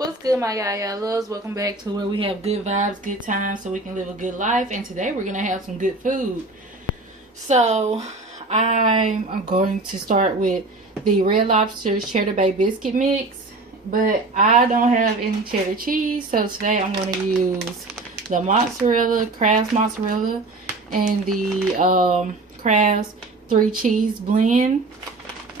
What's good, my y'all loves? Welcome back to where we have good vibes, good times, so we can live a good life. And today we're gonna have some good food. So I'm going to start with the Red Lobster's Cheddar Bay Biscuit Mix, but I don't have any cheddar cheese, so today I'm going to use the mozzarella, Kraft's mozzarella, and the Kraft's 3 cheese blend,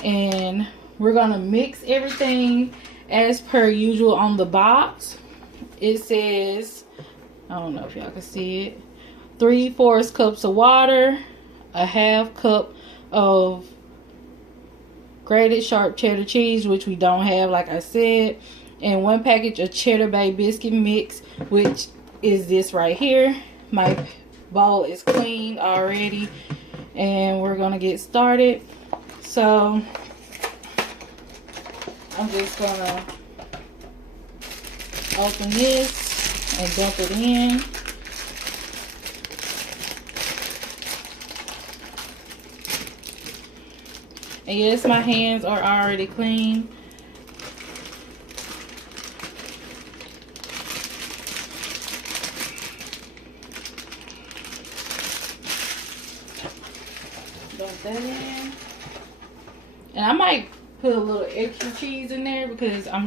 and we're gonna mix everything as per usual. On the box it says, I don't know if y'all can see it, 3/4 cups of water, a half cup of grated sharp cheddar cheese, which we don't have like I said, and 1 package of Cheddar Bay biscuit mix, which is this right here. My bowl is clean already, and we're gonna get started. So I'm just gonna open this and dump it in. And yes, my hands are already clean. Dump that in. And I might put a little extra cheese in there because I'm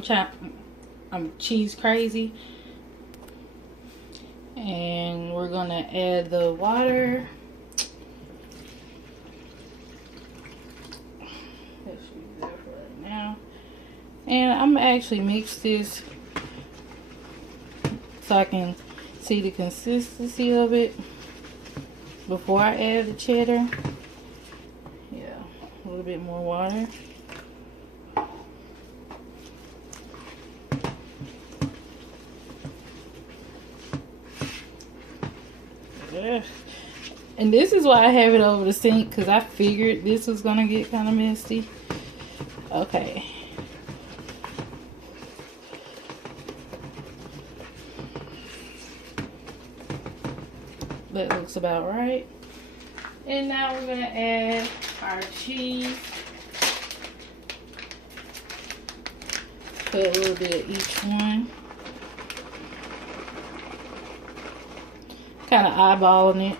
cheese crazy. And we're gonna add the water. That should be good for right now. And I'm gonna actually mix this so I can see the consistency of it before I add the cheddar. Yeah, a little bit more water. And this is why I have it over the sink, because I figured this was gonna get kind of messy. Okay. That looks about right. And now we're gonna add our cheese. Put a little bit of each one. Kind of eyeballing it.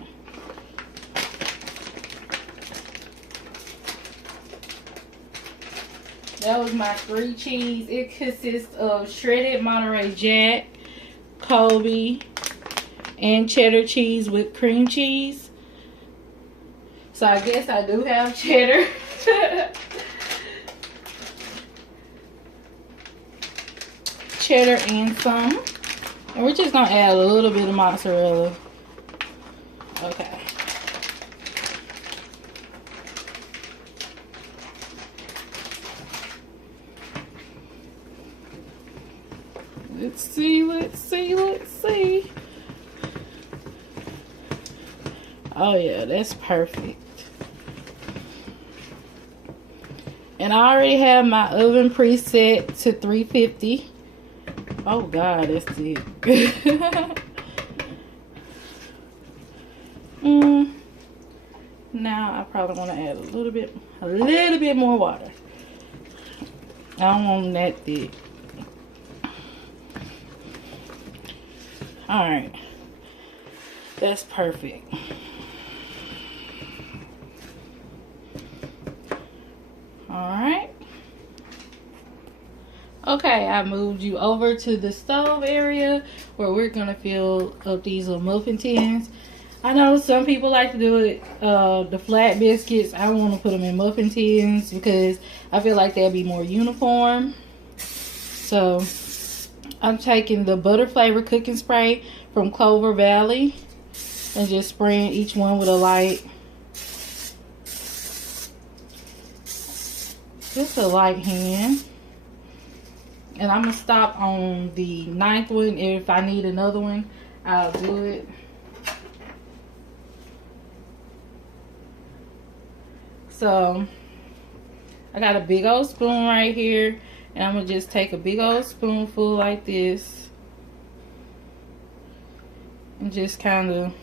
That was my 3 cheese. It consists of shredded Monterey Jack, Colby, and cheddar cheese with cream cheese. So I guess I do have cheddar. Cheddar and some. And we're just gonna add a little bit of mozzarella. Okay. Let's see, let's see, let's see. Oh yeah, that's perfect. And I already have my oven preset to 350. Oh God, that's it. Now I probably want to add a little bit more water. I don't want that thick. All right, that's perfect. All right. Okay, I moved you over to the stove area where we're gonna fill up these little muffin tins. I know some people like to do it, the flat biscuits. I want to put them in muffin tins because I feel like they'll be more uniform. So I'm taking the butter flavor cooking spray from Clover Valley and just spraying each one with a light, just a light hand. And I'm gonna stop on the 9th one. If I need another one, I'll do it. So I got a big old spoon right here, and I'm gonna just take a big old spoonful like this and just kind of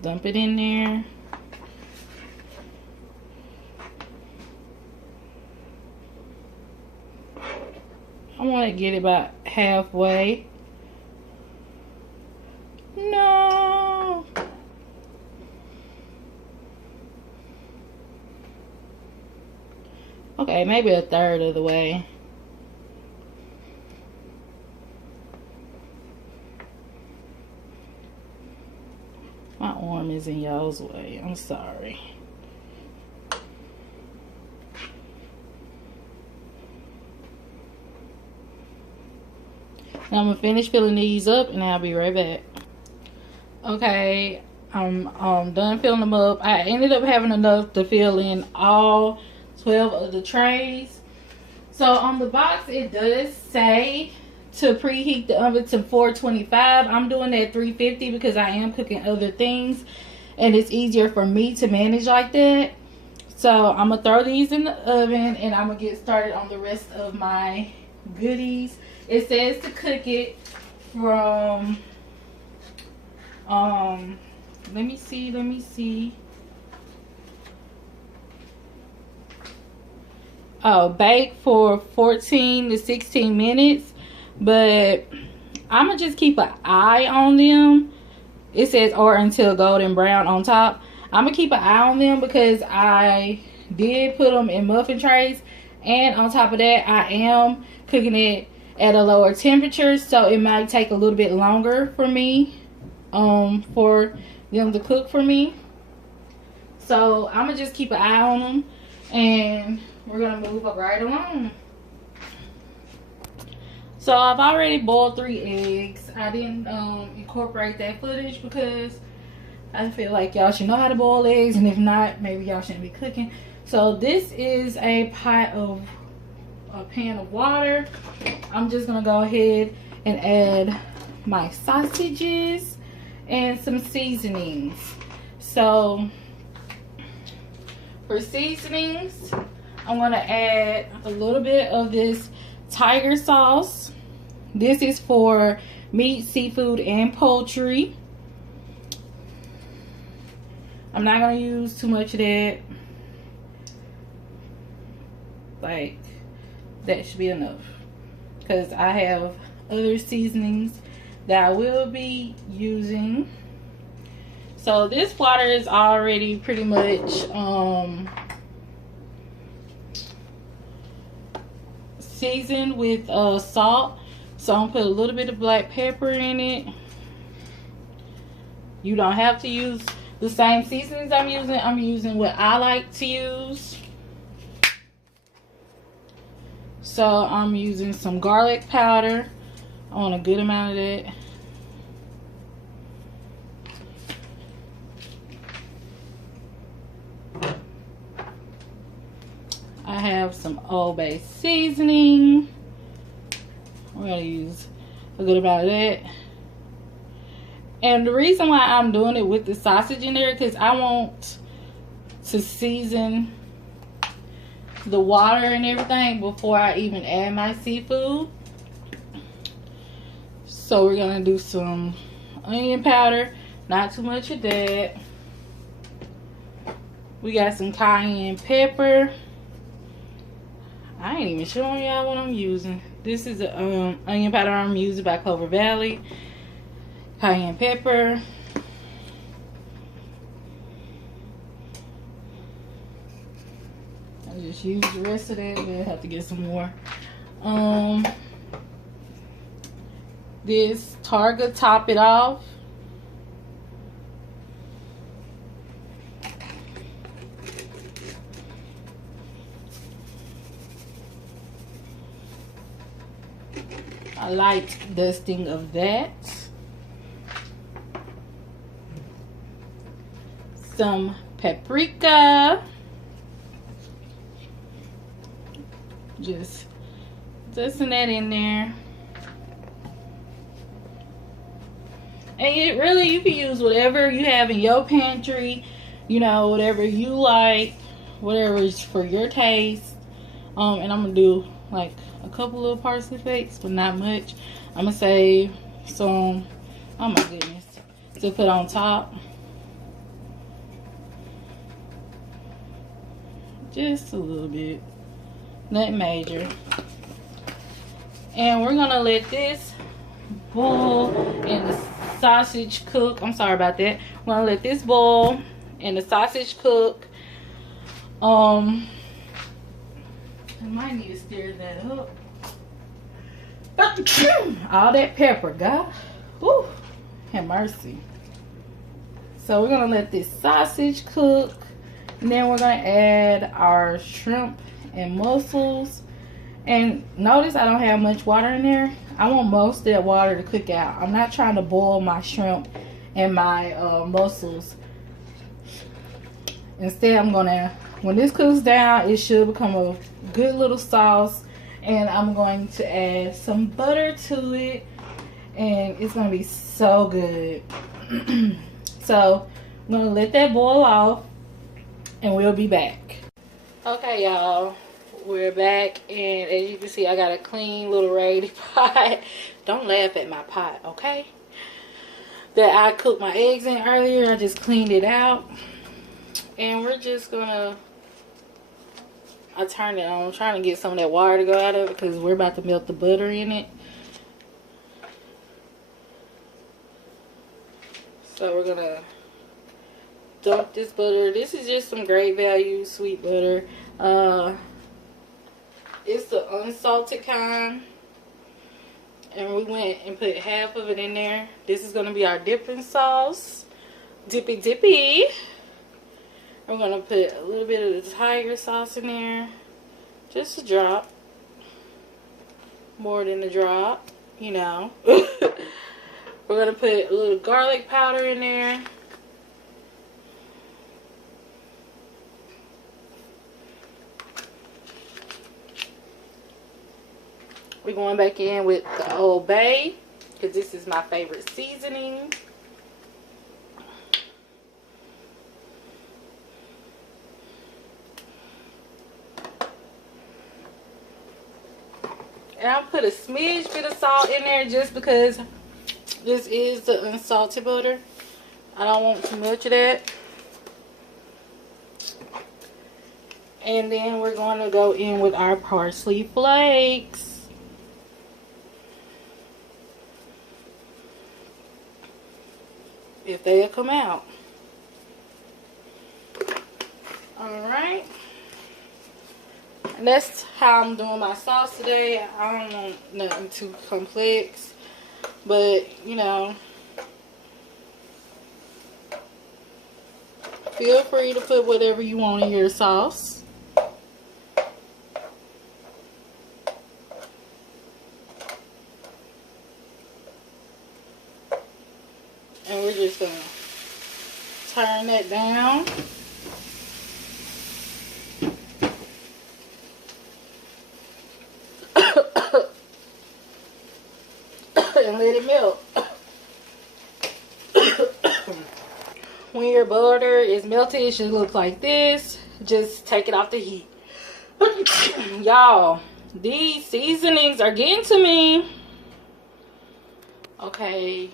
dump it in there. I want to get it about halfway. No. Okay, maybe a third of the way. My arm is in y'all's way. I'm sorry. Now I'm gonna finish filling these up and I'll be right back. Okay, I'm done filling them up. I ended up having enough to fill in all 12 of the trays. So on the box it does say to preheat the oven to 425. I'm doing that 350 because I am cooking other things and it's easier for me to manage like that. So I'm gonna throw these in the oven and I'm gonna get started on the rest of my goodies. It says to cook it from let me see. Oh, bake for 14 to 16 minutes. But I'm gonna just keep an eye on them. It says or until golden brown on top. I'm gonna keep an eye on them because I did put them in muffin trays, and on top of that I am cooking it at a lower temperature, so it might take a little bit longer for me for them to cook for me. So I'm gonna just keep an eye on them and we're gonna move up right along. So I've already boiled 3 eggs. I didn't incorporate that footage because I feel like y'all should know how to boil eggs, and if not, maybe y'all shouldn't be cooking. So this is a pan of water. I'm just gonna go ahead and add my sausages and some seasonings. So for seasonings, I'm gonna add a little bit of this tiger sauce. This is for meat, seafood, and poultry. I'm not gonna use too much of that. Like, that should be enough because I have other seasonings that I will be using. So this water is already pretty much seasoned with salt. So I'm gonna put a little bit of black pepper in it. You don't have to use the same seasonings I'm using. I'm using what I like to use. So I'm using some garlic powder. I want a good amount of that. I have some Old Bay seasoning. We're gonna use a good amount of that. And the reason why I'm doing it with the sausage in there, because I want to season the water and everything before I even add my seafood. So we're gonna do some onion powder, not too much of that. We got some cayenne pepper. I ain't even showing y'all what I'm using. This is the onion powder I'm using by Clover Valley. Cayenne pepper. I just use the rest of that. We'll have to get some more. This Targa Top It Off. A light dusting of that. Some paprika. Just dusting that in there. And it really, you can use whatever you have in your pantry, you know, whatever you like, whatever is for your taste. And I'm gonna do like a couple little parsley flakes, but not much. I'm gonna save some, oh my goodness, to put on top. Just a little bit, nothing major. And we're gonna let this boil and the sausage cook. I'm sorry about that. We're gonna let this boil and the sausage cook. I might need to stir that up. All that pepper, God. Woo, have mercy. So we're gonna let this sausage cook, and then we're gonna add our shrimp and mussels. And notice I don't have much water in there. I want most of that water to cook out. I'm not trying to boil my shrimp and my mussels. Instead, I'm gonna, when this cooks down, it should become a good little sauce. And I'm going to add some butter to it, and it's gonna be so good. So I'm gonna let that boil off, and we'll be back. Okay, y'all, we're back, and as you can see, I got a clean little raggedy pot. Don't laugh at my pot, okay? That I cooked my eggs in earlier. I just cleaned it out, and we're just gonna, I turned it on. I'm trying to get some of that water to go out of it because we're about to melt the butter in it. So we're gonna dump this butter. This is just some great value sweet butter. It's the unsalted kind, and we went and put half of it in there. This is gonna be our dipping sauce. Dippy. We're gonna put a little bit of the tiger sauce in there, just a drop, more than a drop, you know. We're gonna put a little garlic powder in there. We're going back in with the Old Bay, because this is my favorite seasoning. And I'll put a smidge bit of salt in there just because this is the unsalted butter. I don't want too much of that. And then we're going to go in with our parsley flakes. If they'll come out. Alright. And that's how I'm doing my sauce today. I don't want nothing too complex. But, you know, feel free to put whatever you want in your sauce. And we're just going to turn that down. And let it melt. When your butter is melted, it should look like this. Just take it off the heat. Y'all, these seasonings are getting to me. Okay,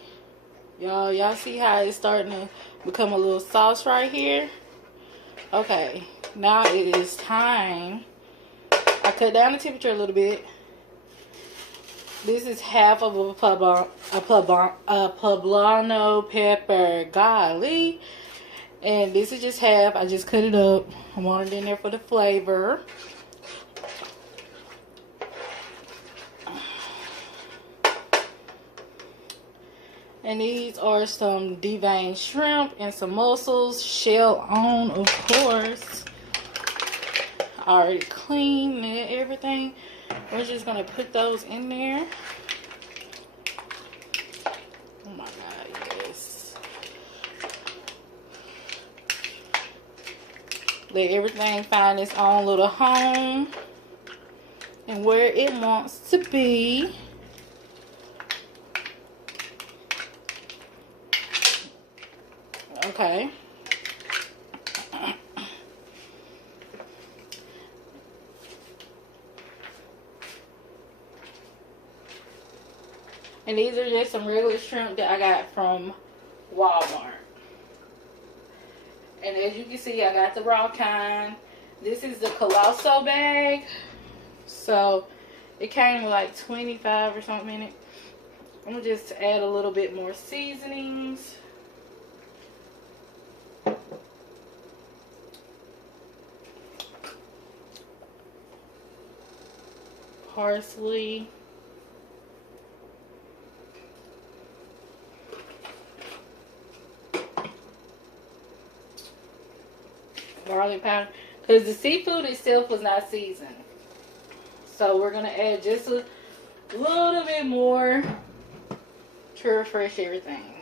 y'all see how it's starting to become a little sauce right here? Okay, now it is time. I cut down the temperature a little bit. This is half of a poblano pepper. Golly. And this is just half. I just cut it up. I want it in there for the flavor. And these are some deveined shrimp and some mussels. Shell on, of course. I already cleaned everything. We're just going to put those in there. Oh my God, yes. Let everything find its own little home and where it wants to be. Okay. And these are just some regular shrimp that I got from Walmart. And as you can see, I got the raw kind. This is the Colosso bag. So It came with like 25 or something in it. I'm gonna just add a little bit more seasonings. Parsley. Garlic powder. Because the seafood itself was not seasoned. So we're going to add just a little bit more to refresh everything.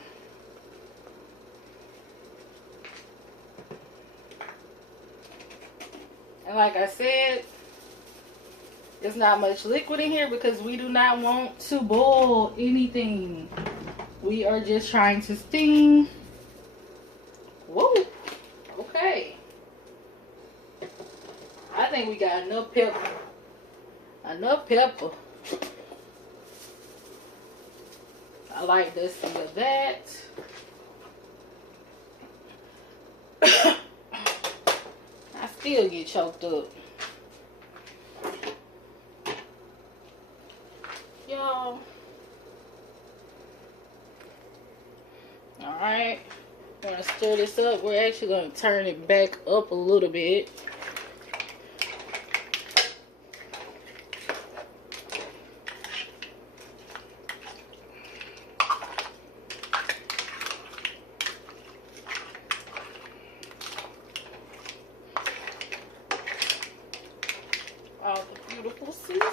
And like I said, there's not much liquid in here because we do not want to boil anything. We are just trying to steam. Whoa. Okay. I think we got enough pepper. Enough pepper. I like the smell of that. I still get choked up. Y'all. Alright. We're going to stir this up. We're actually going to turn it back up a little bit. All the beautiful seasonings.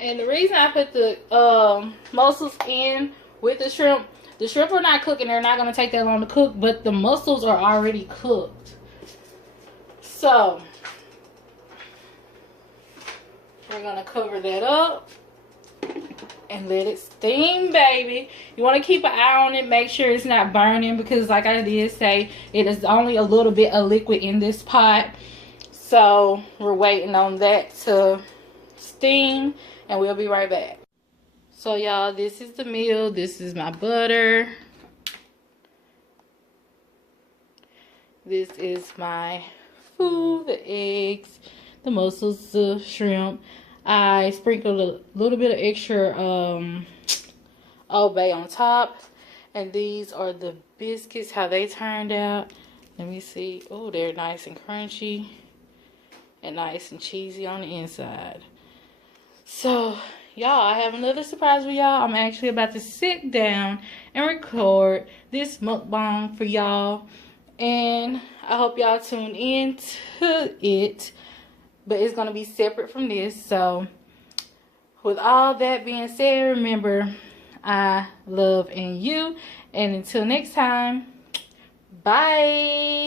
And the reason I put the mussels in with the shrimp are not cooking. They're not going to take that long to cook, but the mussels are already cooked. So we're going to cover that up and let it steam, baby. You want to keep an eye on it. Make sure it's not burning because like I did say, it is only a little bit of liquid in this pot. So we're waiting on that to steam and we'll be right back. So y'all, this is the meal. This is my butter. This is my food, the eggs, the mussels, the shrimp. I sprinkled a little bit of extra Old Bay on top. And these are the biscuits, how they turned out. Let me see. Oh, they're nice and crunchy and nice and cheesy on the inside. So, y'all, I have another surprise for y'all. I'm actually about to sit down and record this mukbang for y'all. And I hope y'all tune in to it. But it's going to be separate from this. So, with all that being said, remember, I love and you. And until next time, bye.